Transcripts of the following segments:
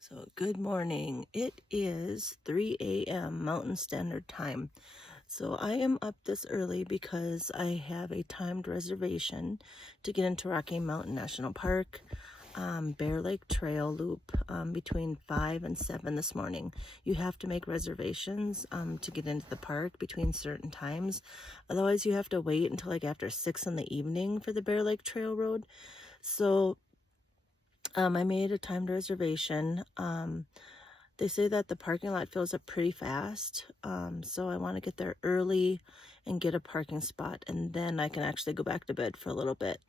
So, good morning. It is 3 a.m. Mountain Standard Time. So, I am up this early because I have a timed reservation to get into Rocky Mountain National Park, Bear Lake Trail Loop between 5 and 7 this morning. You have to make reservations to get into the park between certain times. Otherwise, you have to wait until like after 6 in the evening for the Bear Lake Trail Road. So, I made a timed reservation. They say that the parking lot fills up pretty fast, so I want to get there early and get a parking spot, and then I can actually go back to bed for a little bit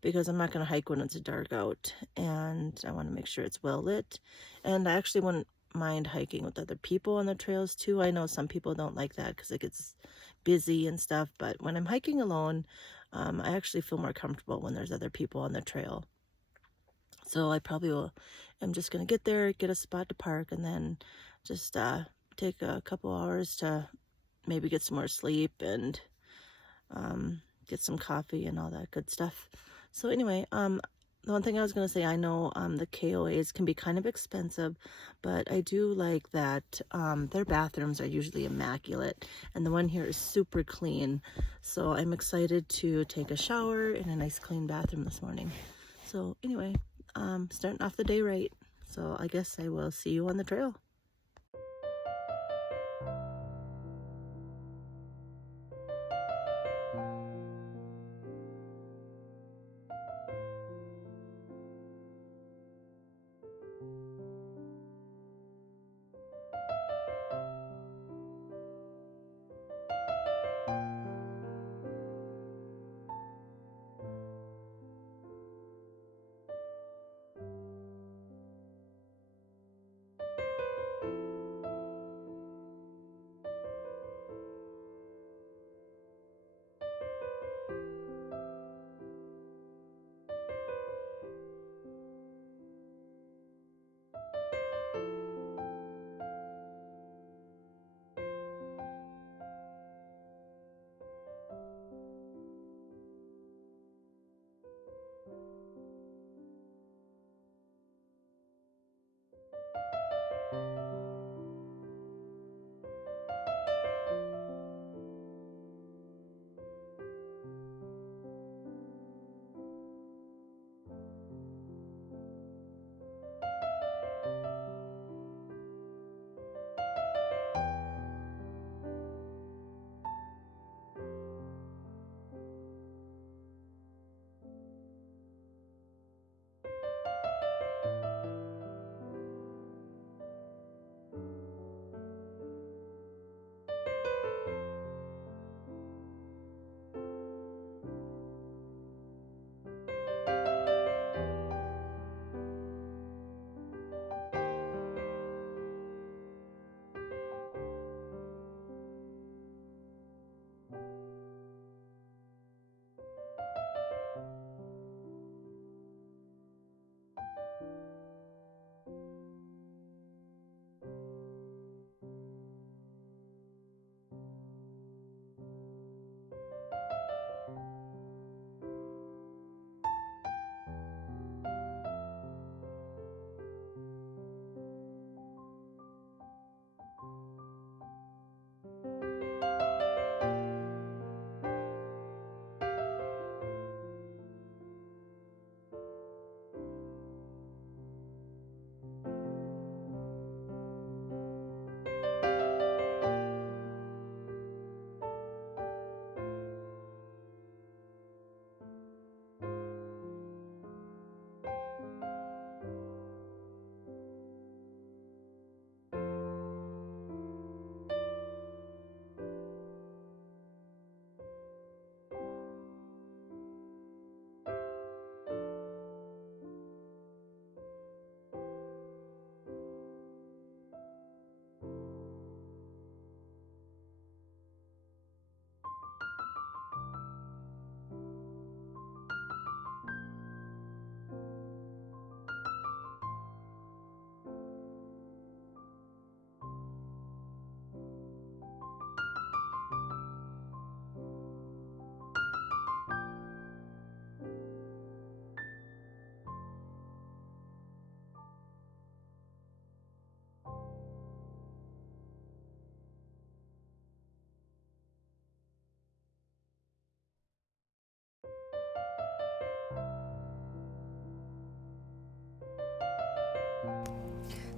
because I'm not going to hike when it's dark out, and I want to make sure it's well lit. And I actually wouldn't mind hiking with other people on the trails too. I know some people don't like that because it gets busy and stuff, but when I'm hiking alone, I actually feel more comfortable when there's other people on the trail. So I probably will, am just going to get there, get a spot to park, and then just take a couple hours to maybe get some more sleep and get some coffee and all that good stuff. So anyway, the one thing I was going to say, I know the KOAs can be kind of expensive, but I do like that their bathrooms are usually immaculate, and the one here is super clean. So I'm excited to take a shower in a nice clean bathroom this morning. So anyway, starting off the day right. So I guess I will see you on the trail.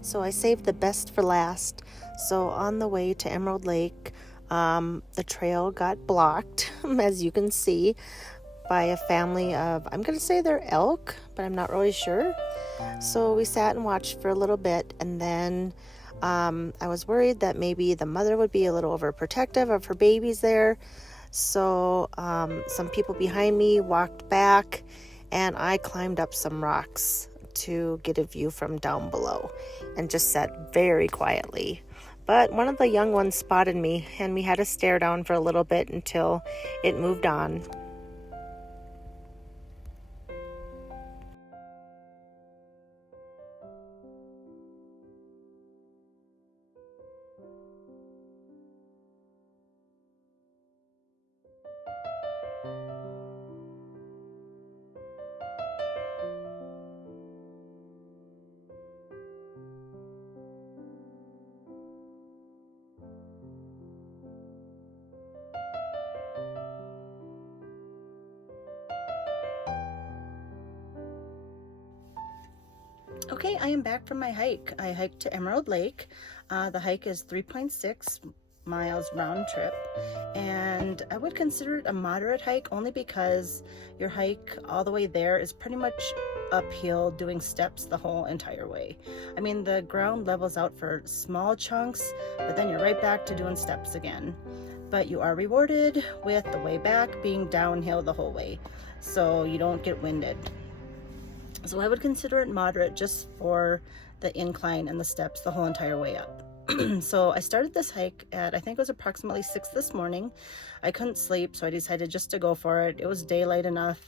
So I saved the best for last. So on the way to Emerald Lake, the trail got blocked, as you can see, by a family of, I'm going to say they're elk, but I'm not really sure. So we sat and watched for a little bit, and then I was worried that maybe the mother would be a little overprotective of her babies there. So some people behind me walked back, and I climbed up some rocks to get a view from down below and just sat very quietly. But one of the young ones spotted me, and we had to stare down for a little bit until it moved on. Okay, I am back from my hike. I hiked to Emerald Lake. The hike is 3.6 miles round trip, and I would consider it a moderate hike only because your hike all the way there is pretty much uphill doing steps the whole entire way. I mean, the ground levels out for small chunks, but then you're right back to doing steps again. But you are rewarded with the way back being downhill the whole way, so you don't get winded. So I would consider it moderate just for the incline and the steps the whole entire way up. So I started this hike at, I think it was approximately 6 this morning. I couldn't sleep, so I decided just to go for it. It was daylight enough,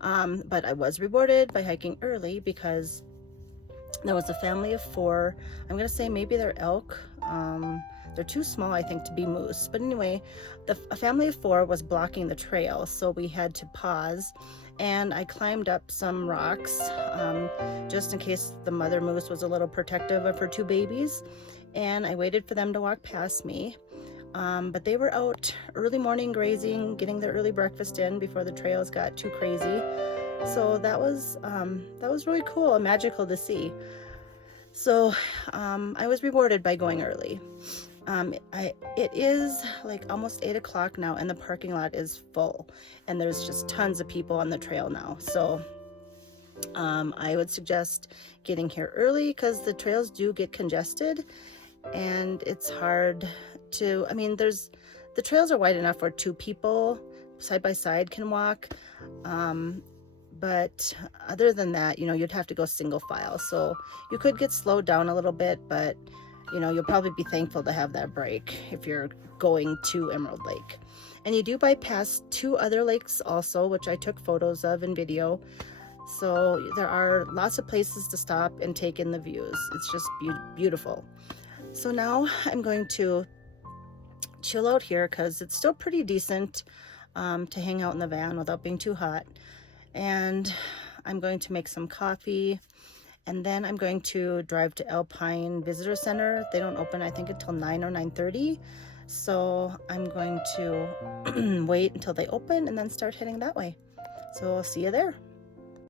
but I was rewarded by hiking early because there was a family of 4. I'm gonna say maybe they're elk. They're too small, I think, to be moose. But anyway, a family of 4 was blocking the trail, so we had to pause. And I climbed up some rocks just in case the mother moose was a little protective of her 2 babies. And I waited for them to walk past me. But they were out early morning grazing, getting their early breakfast in before the trails got too crazy. So that was really cool and magical to see. So I was rewarded by going early. It is like almost 8 o'clock now, and the parking lot is full, and there's just tons of people on the trail now. So I would suggest getting here early because the trails do get congested, and it's hard to, I mean, the trails are wide enough where 2 people side by side can walk. But other than that, you know, you'd have to go single file. So you could get slowed down a little bit, but you know, you'll probably be thankful to have that break if you're going to Emerald Lake. And you do bypass 2 other lakes also, which I took photos of and video. So there are lots of places to stop and take in the views. It's just beautiful. So now I'm going to chill out here because it's still pretty decent to hang out in the van without being too hot. And I'm going to make some coffee. And then I'm going to drive to Alpine Visitor Center. They don't open, I think, until 9 or 9:30. So I'm going to wait until they open and then start heading that way. So I'll see you there.